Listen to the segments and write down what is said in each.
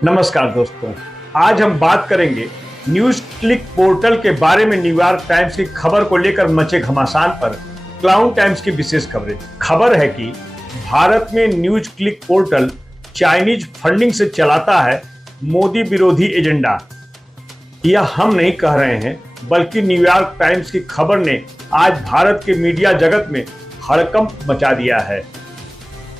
नमस्कार दोस्तों, आज हम बात करेंगे न्यूज क्लिक पोर्टल के बारे में। न्यूयॉर्क टाइम्स की खबर को लेकर मचे घमासान पर क्लाउन टाइम्स की विशेष कवरेज। खबर है कि भारत में news click portal Chinese funding से चलाता है मोदी विरोधी एजेंडा। यह हम नहीं कह रहे हैं, बल्कि न्यूयॉर्क टाइम्स की खबर ने आज भारत के मीडिया जगत में हड़कंप मचा दिया है।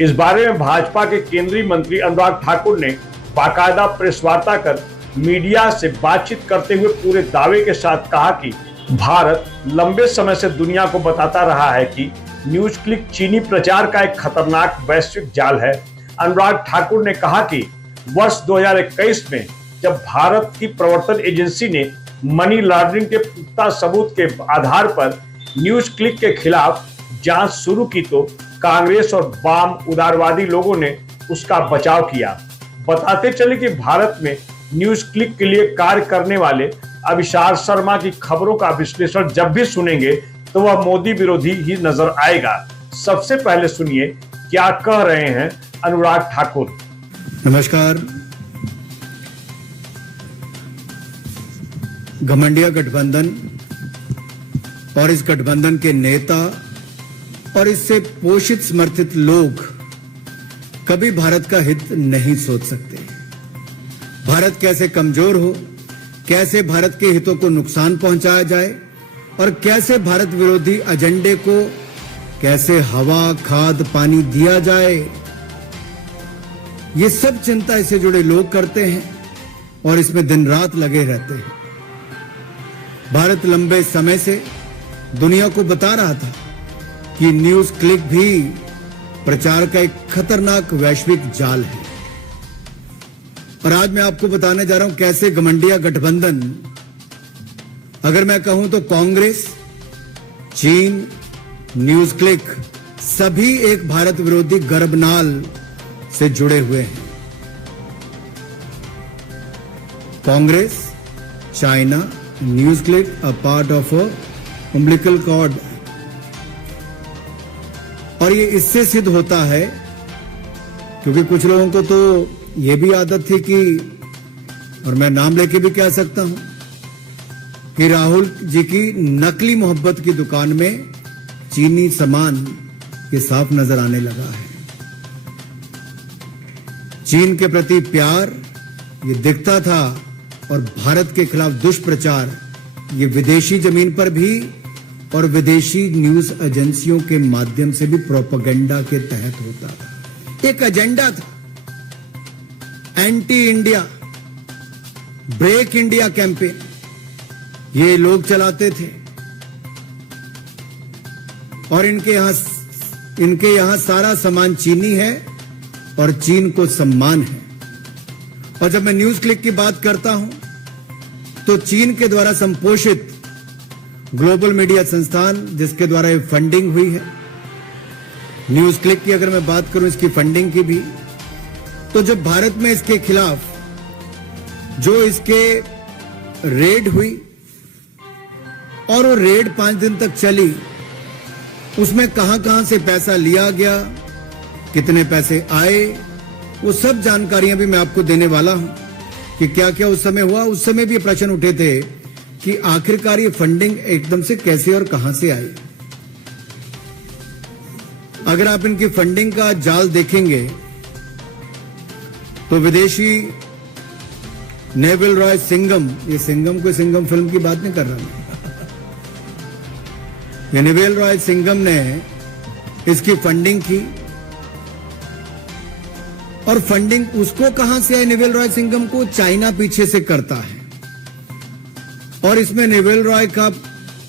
इस बारे में भाजपा के केंद्रीय मंत्री अनुराग ठाकुर ने बाकायदा प्रेस वार्ता कर मीडिया से बातचीत करते हुए पूरे दावे के साथ कहा कि भारत लंबे समय से दुनिया को बताता रहा है कि न्यूज क्लिक चीनी प्रचार का एक खतरनाक वैश्विक जाल है। अनुराग ठाकुर ने कहा कि वर्ष 2021 में जब भारत की प्रवर्तन एजेंसी ने मनी लॉन्ड्रिंग के पुख्ता सबूत के आधार पर न्यूज क्लिक के खिलाफ जांच शुरू की तो कांग्रेस और वाम उदारवादी लोगों ने उसका बचाव किया। बताते चले कि भारत में न्यूज क्लिक के लिए कार्य करने वाले अभिषार शर्मा की खबरों का विश्लेषण जब भी सुनेंगे तो वह मोदी विरोधी ही नजर आएगा। सबसे पहले सुनिए क्या कह रहे हैं अनुराग ठाकुर। नमस्कार। घमंडिया गठबंधन और इस गठबंधन के नेता और इससे पोषित समर्थित लोग कभी भारत का हित नहीं सोच सकते। भारत कैसे कमजोर हो, कैसे भारत के हितों को नुकसान पहुंचाया जाए और कैसे भारत विरोधी एजेंडे को कैसे हवा खाद पानी दिया जाए, ये सब चिंता इससे जुड़े लोग करते हैं और इसमें दिन रात लगे रहते हैं। भारत लंबे समय से दुनिया को बता रहा था कि न्यूज क्लिक भी प्रचार का एक खतरनाक वैश्विक जाल है। और आज मैं आपको बताने जा रहा हूं कैसे घमंडिया गठबंधन, अगर मैं कहूं तो कांग्रेस, चीन, न्यूज क्लिक सभी एक भारत विरोधी गर्भनाल से जुड़े हुए हैं। Congress, China, news click a part of a umbilical cord. और ये इससे सिद्ध होता है क्योंकि कुछ लोगों को तो ये भी आदत थी कि, और मैं नाम लेके भी कह सकता हूं, कि राहुल जी की नकली मोहब्बत की दुकान में चीनी सामान ये साफ नजर आने लगा है। चीन के प्रति प्यार ये दिखता था और भारत के खिलाफ दुष्प्रचार ये विदेशी जमीन पर भी और विदेशी न्यूज एजेंसियों के माध्यम से भी प्रोपेगेंडा के तहत होता था। एक एजेंडा था, anti India, break India campaign, ये लोग चलाते थे। और इनके यहां सारा सामान चीनी है और चीन को सम्मान है। और जब मैं न्यूज क्लिक की बात करता हूं तो चीन के द्वारा संपोषित ग्लोबल मीडिया संस्थान जिसके द्वारा ये फंडिंग हुई है। न्यूज क्लिक की अगर मैं बात करूं इसकी फंडिंग की भी, तो जब भारत में इसके खिलाफ जो इसके रेड हुई और वो रेड 5 दिन तक चली, उसमें कहां से पैसा लिया गया, कितने पैसे आए, वो सब जानकारियां भी मैं आपको देने वाला हूं कि क्या क्या उस समय हुआ। उस समय भी प्रश्न उठे थे कि आखिरकार ये फंडिंग एकदम से कैसे और कहां से आई। अगर आप इनकी फंडिंग का जाल देखेंगे तो विदेशी नेविल रॉय सिंघम, ये सिंघम कोई सिंघम फिल्म की बात नहीं कर रहा मैं, ये नेविल रॉय सिंघम ने इसकी फंडिंग की। और फंडिंग उसको कहां से आई? नेविल रॉय सिंघम को चाइना पीछे से करता है। और इसमें नेविल रॉय का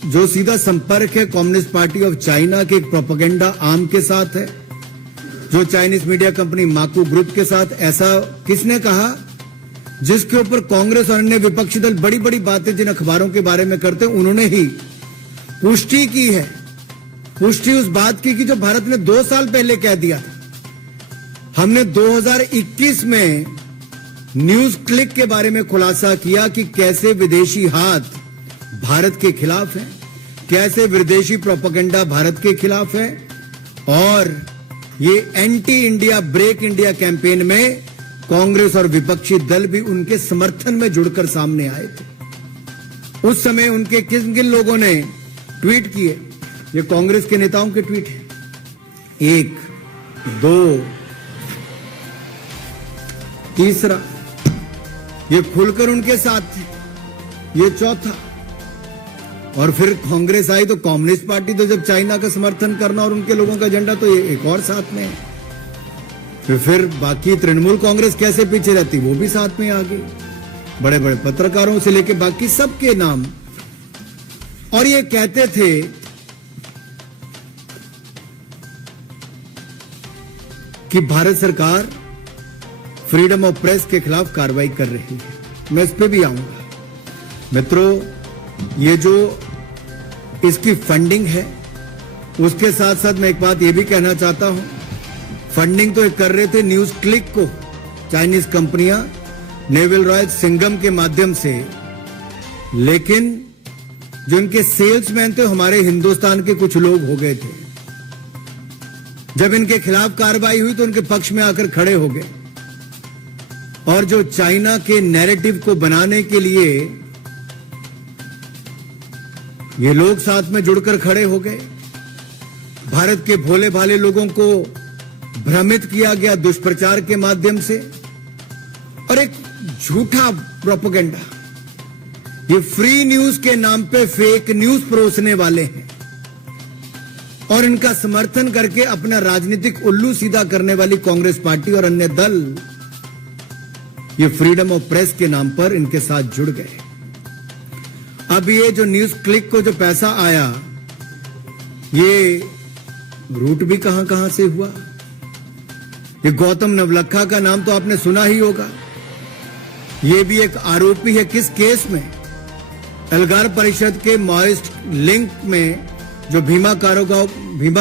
जो सीधा संपर्क है कम्युनिस्ट पार्टी ऑफ चाइना के एक प्रोपेगेंडा आर्म के साथ है, जो चाइनीज मीडिया कंपनी माकू ग्रुप के साथ। ऐसा किसने कहा? जिसके ऊपर कांग्रेस और अन्य विपक्षी दल बड़ी बड़ी बातें जिन अखबारों के बारे में करते हैं, उन्होंने ही पुष्टि की है। पुष्टि उस बात की जो भारत ने 2 साल पहले कह दिया था। हमने 2021 में न्यूज क्लिक के बारे में खुलासा किया कि कैसे विदेशी हाथ भारत के खिलाफ है, कैसे विदेशी प्रोपेगेंडा भारत के खिलाफ है। और ये anti India break India campaign में कांग्रेस और विपक्षी दल भी उनके समर्थन में जुड़कर सामने आए थे। उस समय उनके किन किन लोगों ने ट्वीट किए, ये कांग्रेस के नेताओं के ट्वीट है। 1, 2, तीसरा, ये खुलकर उनके साथ थे, ये चौथा। और फिर कांग्रेस आई तो कम्युनिस्ट पार्टी तो जब चाइना का समर्थन करना और उनके लोगों का एजेंडा, तो ये एक और साथ में है। फिर बाकी तृणमूल कांग्रेस कैसे पीछे रहती, वो भी साथ में आ गई, बड़े बड़े पत्रकारों से लेके बाकी सबके नाम। और ये कहते थे कि भारत सरकार फ्रीडम ऑफ प्रेस के खिलाफ कार्रवाई कर रही है। मैं इस पे भी आऊंगा। मित्रों, ये जो इसकी फंडिंग है, उसके साथ साथ मैं एक बात ये भी कहना चाहता हूं, फंडिंग तो कर रहे थे न्यूज क्लिक को चाइनीज कंपनियां नेवल रॉय सिंघम के माध्यम से, लेकिन जो इनके सेल्समैन थे हमारे हिंदुस्तान के कुछ लोग हो गए थे। जब इनके खिलाफ कार्रवाई हुई तो उनके पक्ष में आकर खड़े हो गए और जो चाइना के नैरेटिव को बनाने के लिए ये लोग साथ में जुड़कर खड़े हो गए। भारत के भोले भाले लोगों को भ्रमित किया गया दुष्प्रचार के माध्यम से और एक झूठा प्रोपेगेंडा। ये फ्री न्यूज के नाम पे फेक न्यूज परोसने वाले हैं और इनका समर्थन करके अपना राजनीतिक उल्लू सीधा करने वाली कांग्रेस पार्टी और अन्य दल ये फ्रीडम ऑफ प्रेस के नाम पर इनके साथ जुड़ गए। अब ये जो न्यूज क्लिक को जो पैसा आया, ये रूट भी कहां कहां से हुआ। ये गौतम नवलखा का नाम तो आपने सुना ही होगा। ये भी एक आरोपी है। किस केस में? एल्गार परिषद के माओइस्ट लिंक में जो भीमा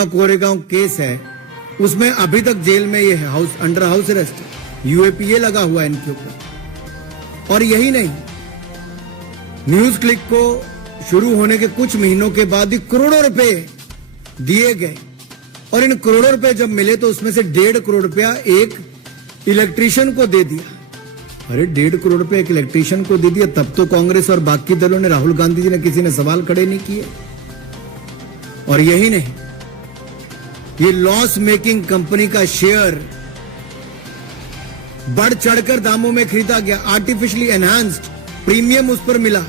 कोरेगांव केस है, उसमें अभी तक जेल में ये house under house arrest, UAPA लगा हुआ है इनके ऊपर। और यही नहीं, न्यूज क्लिक को शुरू होने के कुछ महीनों के बाद ही करोड़ों रुपए दिए गए और इन करोड़ों रुपए जब मिले तो उसमें से 1.5 करोड़ रुपया एक इलेक्ट्रीशियन को दे दिया। अरे 1.5 करोड़ रुपए एक इलेक्ट्रीशियन को दे दिया, तब तो कांग्रेस और बाकी दलों ने, राहुल गांधी जी ने, किसी ने सवाल खड़े नहीं किए। और यही नहीं, ये लॉस मेकिंग कंपनी का शेयर बढ़ चढ़कर दामों में खरीदा गया। आर्टिफिशियली एनहांस्ड प्रीमियम उस पर मिला।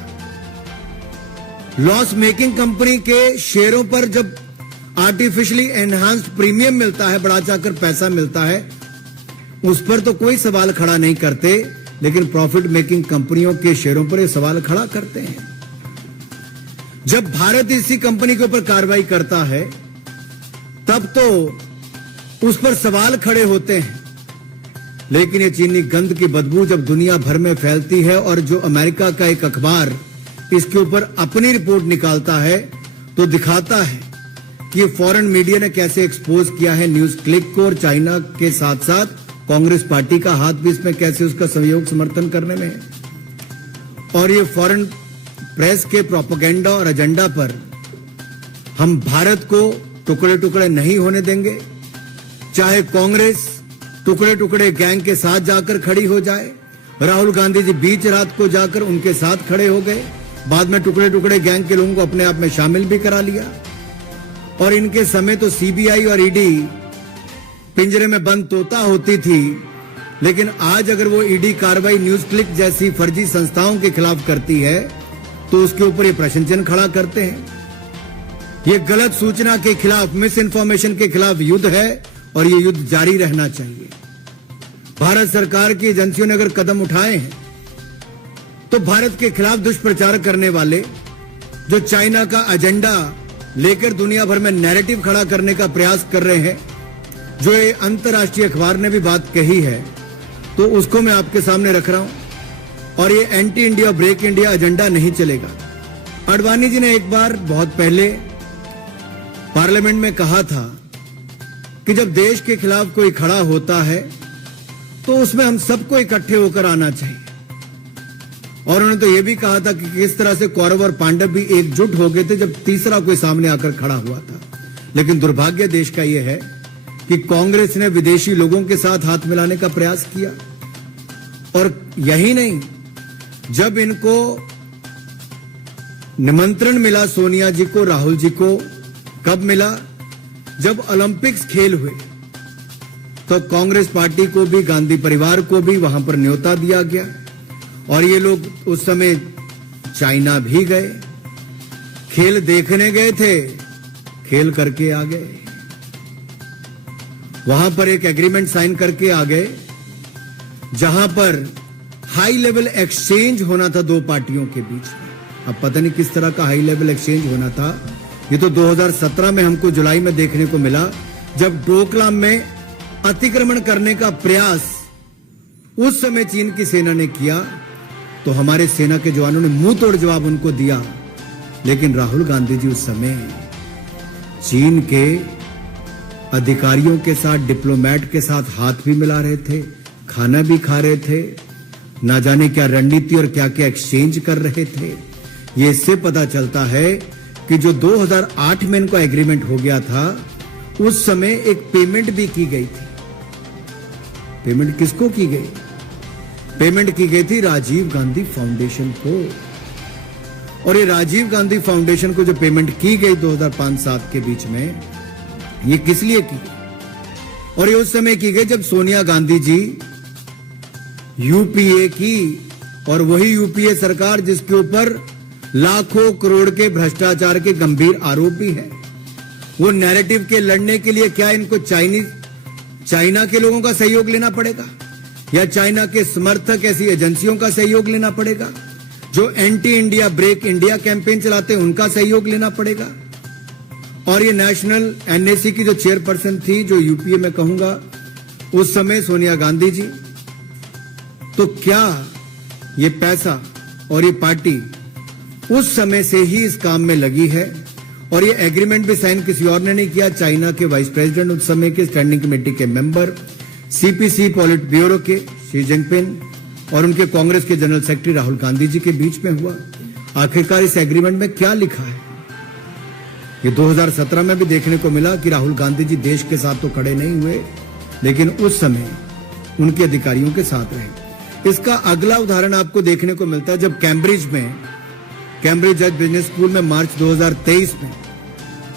लॉस मेकिंग कंपनी के शेयरों पर जब आर्टिफिशियली एनहांस्ड प्रीमियम मिलता है, बढ़ा चढ़कर पैसा मिलता है, उस पर तो कोई सवाल खड़ा नहीं करते, लेकिन प्रॉफिट मेकिंग कंपनियों के शेयरों पर ये सवाल खड़ा करते हैं। जब भारत इसी कंपनी के ऊपर कार्रवाई करता है तब तो उस पर सवाल खड़े होते हैं, लेकिन ये चीनी गंध की बदबू जब दुनिया भर में फैलती है और जो अमेरिका का एक अखबार इसके ऊपर अपनी रिपोर्ट निकालता है तो दिखाता है कि ये फॉरेन मीडिया ने कैसे एक्सपोज किया है न्यूज क्लिक को, और चाइना के साथ साथ कांग्रेस पार्टी का हाथ भी इसमें कैसे उसका सहयोग समर्थन करने में है। और ये फॉरेन प्रेस के प्रोपेगेंडा और एजेंडा पर हम भारत को टुकड़े टुकड़े नहीं होने देंगे। चाहे कांग्रेस टुकड़े टुकड़े गैंग के साथ जाकर खड़ी हो जाए। राहुल गांधी जी बीच रात को जाकर उनके साथ खड़े हो गए, बाद में टुकड़े टुकड़े गैंग के लोगों को अपने आप में शामिल भी करा लिया। और इनके समय तो सीबीआई और ईडी पिंजरे में बंद तोता होती थी, लेकिन आज अगर वो ईडी कार्रवाई न्यूज क्लिक जैसी फर्जी संस्थाओं के खिलाफ करती है तो उसके ऊपर ये प्रश्न चिन्ह खड़ा करते हैं। ये गलत सूचना के खिलाफ, मिस इन्फॉर्मेशन के खिलाफ युद्ध है और ये युद्ध जारी रहना चाहिए। भारत सरकार की एजेंसियों ने अगर कदम उठाए हैं तो भारत के खिलाफ दुष्प्रचार करने वाले जो चाइना का एजेंडा लेकर दुनिया भर में नैरेटिव खड़ा करने का प्रयास कर रहे हैं, जो ये अंतर्राष्ट्रीय अखबार ने भी बात कही है, तो उसको मैं आपके सामने रख रहा हूं। और ये anti India break India agenda नहीं चलेगा। आडवाणी जी ने एक बार बहुत पहले पार्लियामेंट में कहा था कि जब देश के खिलाफ कोई खड़ा होता है तो उसमें हम सबको इकट्ठे होकर आना चाहिए। और उन्होंने तो यह भी कहा था कि किस तरह से कौरव और पांडव भी एकजुट हो गए थे जब तीसरा कोई सामने आकर खड़ा हुआ था। लेकिन दुर्भाग्य देश का यह है कि कांग्रेस ने विदेशी लोगों के साथ हाथ मिलाने का प्रयास किया और यही नहीं, जब इनको निमंत्रण मिला सोनिया जी को, राहुल जी को, कब मिला? जब ओलंपिक्स खेल हुए तो कांग्रेस पार्टी को भी, गांधी परिवार को भी वहां पर न्योता दिया गया और ये लोग उस समय चाइना भी गए, खेल देखने गए थे, खेल करके आ गए, वहां पर एक एग्रीमेंट साइन करके आ गए जहां पर हाई लेवल एक्सचेंज होना था दो पार्टियों के बीच में। अब पता नहीं किस तरह का हाई लेवल एक्सचेंज होना था, ये तो 2017 में हमको जुलाई में देखने को मिला, जब डोकलाम में अतिक्रमण करने का प्रयास उस समय चीन की सेना ने किया तो हमारे सेना के जवानों ने मुंह तोड़ जवाब उनको दिया। लेकिन राहुल गांधी जी उस समय चीन के अधिकारियों के साथ, डिप्लोमेट के साथ हाथ भी मिला रहे थे, खाना भी खा रहे थे, ना जाने क्या रणनीति और क्या क्या एक्सचेंज कर रहे थे। ये इससे पता चलता है कि जो 2008 में इनका एग्रीमेंट हो गया था, उस समय एक पेमेंट भी की गई थी। पेमेंट किसको की गई? पेमेंट की गई थी राजीव गांधी फाउंडेशन को। और ये राजीव गांधी फाउंडेशन को जो पेमेंट की गई 2005-7 के बीच में, ये किस लिए की गई? और ये उस समय की गई जब सोनिया गांधी जी यूपीए की, और वही यूपीए सरकार जिसके ऊपर लाखों करोड़ के भ्रष्टाचार के गंभीर आरोप भी है। वो नैरेटिव के लड़ने के लिए क्या इनको चाइना के लोगों का सहयोग लेना पड़ेगा, या चाइना के समर्थक ऐसी एजेंसियों का सहयोग लेना पड़ेगा, जो anti India break India campaign चलाते हैं उनका सहयोग लेना पड़ेगा? और ये नेशनल एनएसी की जो चेयरपर्सन थी, जो यूपीए में कहूंगा उस समय सोनिया गांधी जी, तो क्या ये पैसा और ये पार्टी उस समय से ही इस काम में लगी है? और ये एग्रीमेंट भी साइन किसी और ने नहीं किया, चाइना के वाइस प्रेसिडेंट, उस समय के स्टैंडिंग कमेटी के मेंबर, सीपीसी पॉलिट ब्यूरो के शी जिनपिंग और उनके कांग्रेस के जनरल सेक्रेटरी राहुल गांधी जी के बीच में हुआ। आखिरकार इस एग्रीमेंट में क्या लिखा है? ये 2017 में भी देखने को मिला कि राहुल गांधी जी देश के साथ तो खड़े नहीं हुए, लेकिन उस समय उनके अधिकारियों के साथ रहे। इसका अगला उदाहरण आपको देखने को मिलता है जब कैम्ब्रिज जज बिजनेस स्कूल में मार्च 2023 में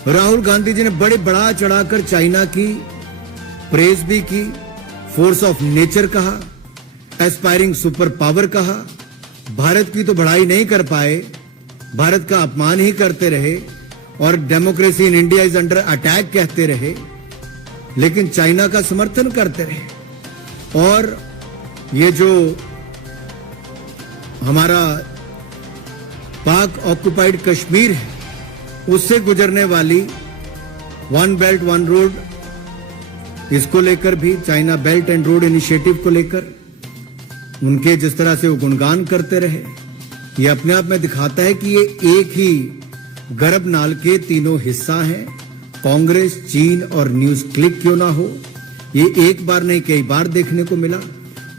राहुल गांधी जी ने बड़े बढ़ा चढ़ाकर चाइना की प्रेज भी की, फोर्स ऑफ नेचर कहा, एस्पायरिंग सुपर पावर कहा, भारत की तो बढ़ाई नहीं कर पाए, भारत का अपमान ही करते रहे और democracy in India is under attack कहते रहे, लेकिन चाइना का समर्थन करते रहे। और ये जो हमारा पाक ऑक्युपाइड कश्मीर है, उससे गुजरने वाली वन बेल्ट वन रोड, इसको लेकर भी, China belt and road initiative को लेकर उनके जिस तरह से वो गुणगान करते रहे, ये अपने आप में दिखाता है कि ये एक ही गर्भनाल के तीनों हिस्सा हैं। कांग्रेस, चीन और न्यूज क्लिक क्यों ना हो, ये एक बार नहीं कई बार देखने को मिला।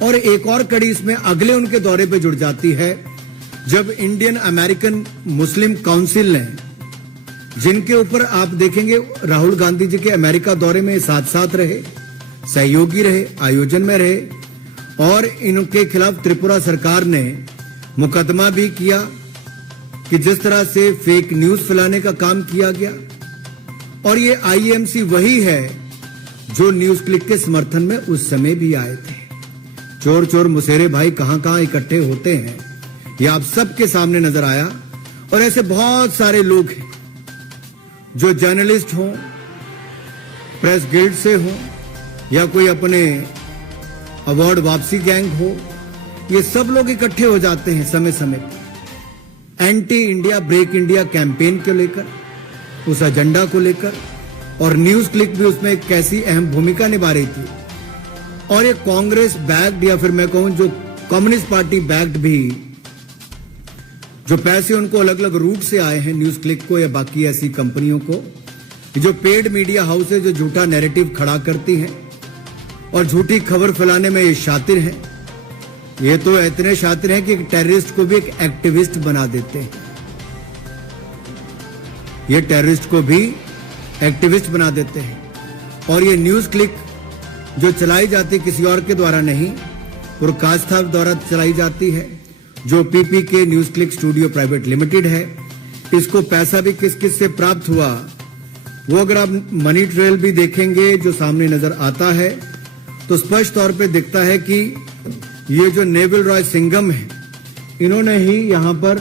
और एक और कड़ी इसमें अगले उनके दौरे पे जुड़ जाती है, जब इंडियन अमेरिकन मुस्लिम काउंसिल ने, जिनके ऊपर आप देखेंगे राहुल गांधी जी के अमेरिका दौरे में साथ साथ रहे, सहयोगी रहे, आयोजन में रहे, और इनके खिलाफ त्रिपुरा सरकार ने मुकदमा भी किया कि जिस तरह से फेक न्यूज फैलाने का काम किया गया। और ये आईएमसी वही है जो न्यूज क्लिक के समर्थन में उस समय भी आए थे। चोर चोर मुसेरे भाई कहां कहां इकट्ठे होते हैं, ये आप सबके सामने नजर आया। और ऐसे बहुत सारे लोग हैं जो जर्नलिस्ट हों, प्रेस गिल्ड से हों, या कोई अपने अवार्ड वापसी गैंग हो, ये सब लोग इकट्ठे हो जाते हैं समय समय पर anti India break India campaign को लेकर, उस एजेंडा को लेकर। और न्यूज क्लिक भी उसमें एक कैसी अहम भूमिका निभा रही थी। और ये कांग्रेस बैक्ड, या फिर मैं कहूं जो कम्युनिस्ट पार्टी बैक्ड भी, जो पैसे उनको अलग अलग रूट से आए हैं न्यूज क्लिक को या बाकी ऐसी कंपनियों को, जो पेड मीडिया हाउस है, जो झूठा नैरेटिव खड़ा करती हैं और झूठी खबर फैलाने में ये शातिर हैं। ये तो इतने शातिर हैं कि एक टेररिस्ट को भी एक एक्टिविस्ट बना देते हैं। ये टेररिस्ट को भी एक्टिविस्ट बना देते हैं। और ये न्यूज क्लिक जो चलाई जाती किसी और के द्वारा नहीं, और कास्था द्वारा चलाई जाती है, जो PPK news click studio private limited है। इसको पैसा भी किस किस से प्राप्त हुआ, वो अगर आप मनी ट्रेल भी देखेंगे जो सामने नजर आता है, तो स्पष्ट तौर पे दिखता है कि ये जो नेविल रॉय सिंघम है, इन्होंने ही यहां पर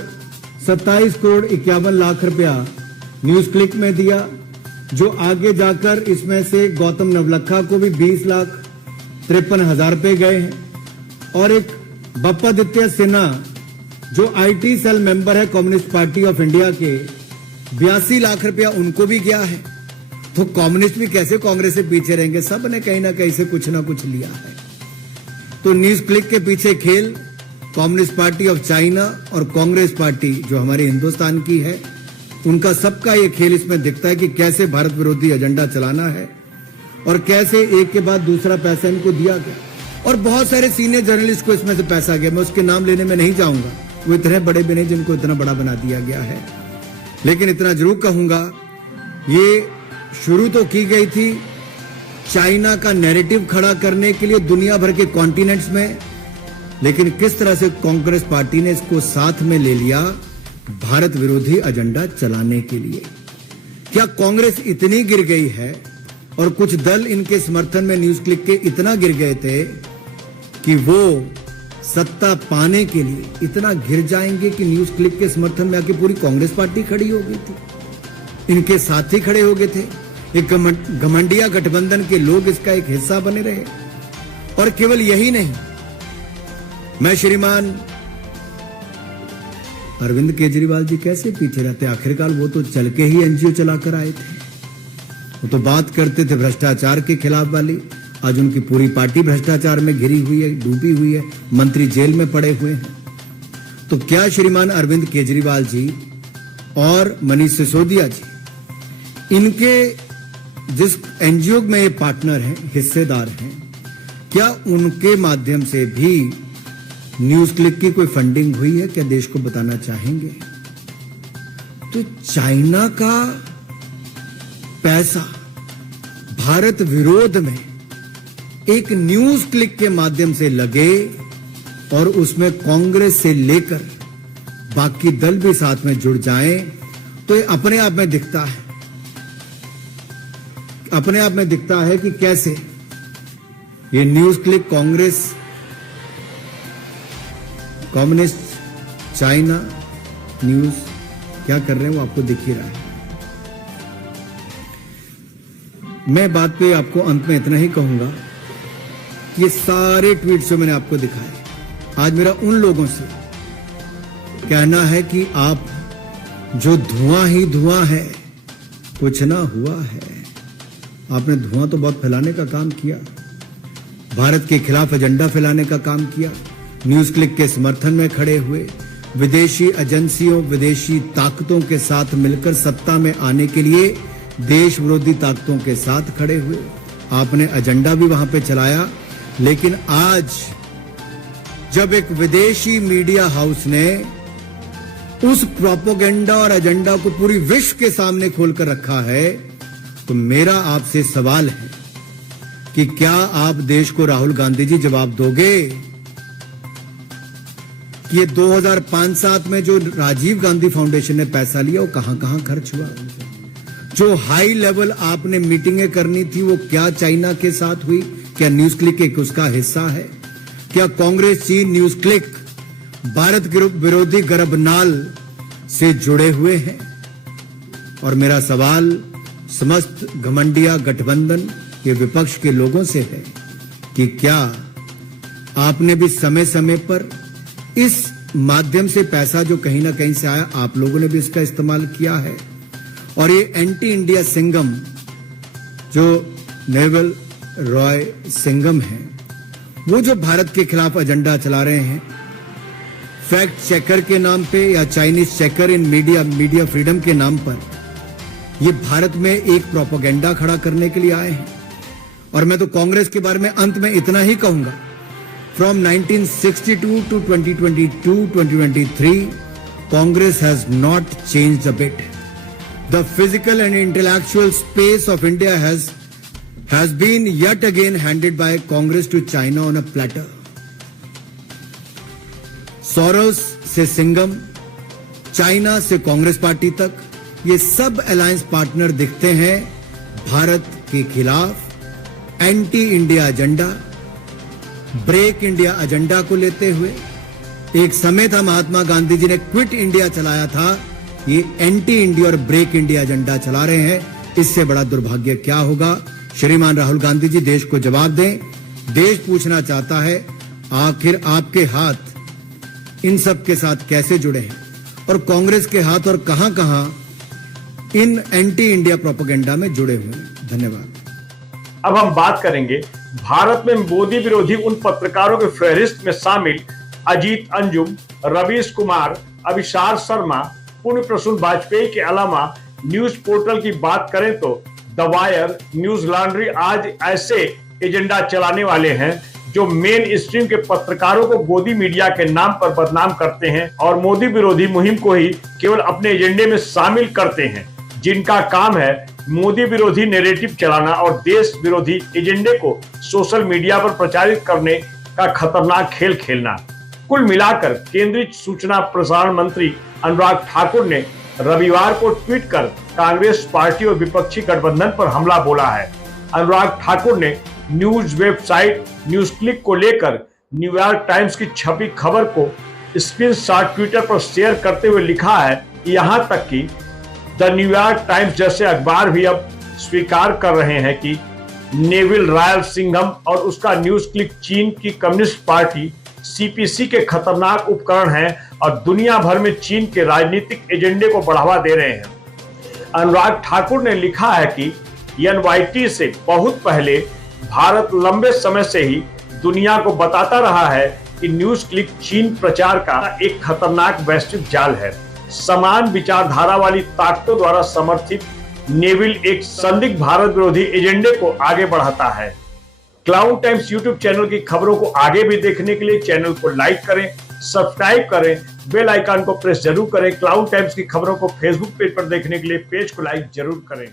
27 करोड़ 51 लाख रुपया न्यूज क्लिक में दिया, जो आगे जाकर इसमें से गौतम नवलखा को भी 20,53,000 रुपए गए हैं, और एक बप्पादित्य सिन्हा जो आईटी सेल मेंबर है कम्युनिस्ट पार्टी ऑफ इंडिया के, 82 लाख रुपया उनको भी गया है। तो कम्युनिस्ट भी कैसे कांग्रेस से पीछे रहेंगे, सब ने कहीं ना कहीं से कुछ ना कुछ लिया है। तो न्यूज क्लिक के पीछे खेल कम्युनिस्ट पार्टी ऑफ चाइना और कांग्रेस पार्टी जो हमारे हिंदुस्तान की है, उनका सबका ये खेल इसमें दिखता है कि कैसे भारत विरोधी एजेंडा चलाना है और कैसे एक के बाद दूसरा पैसा इनको दिया गया। और बहुत सारे सीनियर जर्नलिस्ट को इसमें से पैसा गया, मैं उसके नाम लेने में नहीं जाऊंगा, वो इतने बड़े भी नहीं जिनको इतना बड़ा बना दिया गया है। लेकिन इतना जरूर कहूंगा, ये शुरू तो की गई थी चाइना का नैरेटिव खड़ा करने के लिए दुनिया भर के कॉन्टिनेंट्स में, लेकिन किस तरह से कांग्रेस पार्टी ने इसको साथ में ले लिया भारत विरोधी एजेंडा चलाने के लिए। क्या कांग्रेस इतनी गिर गई है और कुछ दल इनके समर्थन में न्यूज क्लिक के इतना गिर गए थे कि वो सत्ता पाने के लिए इतना गिर जाएंगे कि न्यूज क्लिक के समर्थन में आके पूरी कांग्रेस पार्टी खड़ी हो गई थी, इनके साथी खड़े हो गए थे, एक घमंडिया गठबंधन के लोग इसका एक हिस्सा बने रहे। और केवल यही नहीं, मैं श्रीमान अरविंद केजरीवाल जी कैसे पीछे रहते, आखिरकार वो तो चल के ही एनजीओ चलाकर आए थे, वो तो बात करते थे भ्रष्टाचार के खिलाफ वाली, आज उनकी पूरी पार्टी भ्रष्टाचार में घिरी हुई है, डूबी हुई है, मंत्री जेल में पड़े हुए हैं। तो क्या श्रीमान अरविंद केजरीवाल जी और मनीष सिसोदिया जी, इनके जिस एनजीओ में ये पार्टनर हैं, हिस्सेदार हैं, क्या उनके माध्यम से भी न्यूज क्लिक की कोई फंडिंग हुई है, क्या देश को बताना चाहेंगे? तो चाइना का पैसा भारत विरोध में एक न्यूज क्लिक के माध्यम से लगे और उसमें कांग्रेस से लेकर बाकी दल भी साथ में जुड़ जाएं, तो ये अपने आप में दिखता है, अपने आप में दिखता है कि कैसे ये news click Congress, communist, China news क्या कर रहे हैं वो आपको दिख ही रहा है। मैं बात पे आपको अंत में इतना ही कहूंगा, ये सारे ट्वीट्स जो मैंने आपको दिखाए, आज मेरा उन लोगों से कहना है कि आप जो धुआं ही धुआं है, कुछ ना हुआ है। आपने धुआं तो बहुत फैलाने का काम किया, भारत के खिलाफ एजेंडा फैलाने का काम किया, न्यूज क्लिक के समर्थन में खड़े हुए, विदेशी एजेंसियों, विदेशी ताकतों के साथ मिलकर सत्ता में आने के लिए देश विरोधी ताकतों के साथ खड़े हुए, आपने एजेंडा भी वहां पे चलाया। लेकिन आज जब एक विदेशी मीडिया हाउस ने उस प्रोपेगेंडा और एजेंडा को पूरी विश्व के सामने खोलकर रखा है, तो मेरा आपसे सवाल है कि क्या आप देश को, राहुल गांधी जी, जवाब दोगे कि ये 2005-7 में जो राजीव गांधी फाउंडेशन ने पैसा लिया वो कहां कहां खर्च हुआ? जो हाई लेवल आपने मीटिंगें करनी थी वो क्या चाइना के साथ हुई? क्या न्यूज क्लिक एक उसका हिस्सा है? क्या कांग्रेस, चीन, न्यूज क्लिक भारत विरोधी गर्भनाल से जुड़े हुए हैं? और मेरा सवाल समस्त घमंडिया गठबंधन के विपक्ष के लोगों से है कि क्या आपने भी समय समय पर इस माध्यम से पैसा जो कहीं ना कहीं से आया, आप लोगों ने भी इसका इस्तेमाल किया है? और ये एंटी इंडिया सिंघम जो नेवल रॉय सिंघम है, वो जो भारत के खिलाफ एजेंडा चला रहे हैं, फैक्ट चेकर के नाम पे या चाइनीज चेकर इन मीडिया फ्रीडम के नाम पर, ये भारत में एक प्रोपेगेंडा खड़ा करने के लिए आए हैं। और मैं तो कांग्रेस के बारे में अंत में इतना ही कहूंगा, from 1962 to 2022-2023, Congress has not changed a bit. The physical and intellectual space of India has been yet again handed by Congress to China on a platter. Soros से सिंघम, चाइना से कांग्रेस पार्टी तक, ये सब अलायंस पार्टनर दिखते हैं भारत के खिलाफ anti India agenda, break India agenda को लेते हुए। एक समय था महात्मा गांधी जी ने क्विट इंडिया चलाया था, ये एंटी इंडिया और ब्रेक इंडिया एजेंडा चला रहे हैं। इससे बड़ा दुर्भाग्य क्या होगा? श्रीमान राहुल गांधी जी, देश को जवाब दें। देश पूछना चाहता है आखिर आपके हाथ इन सब के साथ कैसे जुड़े हैं और कांग्रेस के हाथ और कहां-कहां इन एंटी इंडिया प्रोपेगेंडा में जुड़े हुए हैं। धन्यवाद। अब हम बात करेंगे भारत में मोदी विरोधी उन पत्रकारों के फहरिस्त में शामिल अजीत अंजुम, रवीश कुमार, अभिसार शर्मा, पुण्य प्रसून वाजपेयी के अलावा न्यूज पोर्टल की बात करें तो द वायर, न्यूज लॉन्ड्री आज ऐसे एजेंडा चलाने वाले हैं जो मेन स्ट्रीम के पत्रकारों को गोदी मीडिया के नाम पर बदनाम करते हैं और मोदी विरोधी मुहिम को ही केवल अपने एजेंडे में शामिल करते हैं, जिनका काम है मोदी विरोधी नैरेटिव चलाना और देश विरोधी एजेंडे को सोशल मीडिया पर प्रचारित करने का खतरनाक खेल खेलना। कुल मिलाकर केंद्रीय सूचना प्रसारण मंत्री अनुराग ठाकुर ने रविवार को ट्वीट कर कांग्रेस पार्टी और विपक्षी गठबंधन पर हमला बोला है। अनुराग ठाकुर ने न्यूज वेबसाइट न्यूज क्लिक को लेकर न्यूयॉर्क टाइम्स की छपी खबर को स्क्रीनशॉट ट्विटर पर शेयर करते हुए लिखा है, यहां तक कि द न्यूयॉर्क टाइम्स जैसे अखबार भी अब स्वीकार कर रहे हैं कि नेविल रायल सिंघम और उसका न्यूज क्लिक चीन की कम्युनिस्ट पार्टी सीपीसी के खतरनाक उपकरण हैं और दुनिया भर में चीन के राजनीतिक एजेंडे को बढ़ावा दे रहे हैं। अनुराग ठाकुर ने लिखा है कि एनवाईटी से बहुत पहले भारत लंबे समय से ही दुनिया को बताता रहा है कि न्यूज क्लिक चीन प्रचार का एक खतरनाक वैश्विक जाल है। समान विचारधारा वाली ताकतों द्वारा समर्थित नेविल एक संदिग्ध भारत विरोधी एजेंडे को आगे बढ़ाता है। क्लाउड टाइम्स यूट्यूब चैनल की खबरों को आगे भी देखने के लिए चैनल को लाइक करें, सब्सक्राइब करें, बेल आइकन को प्रेस जरूर करें। क्लाउड टाइम्स की खबरों को फेसबुक पेज पर देखने के लिए पेज को लाइक जरूर करें।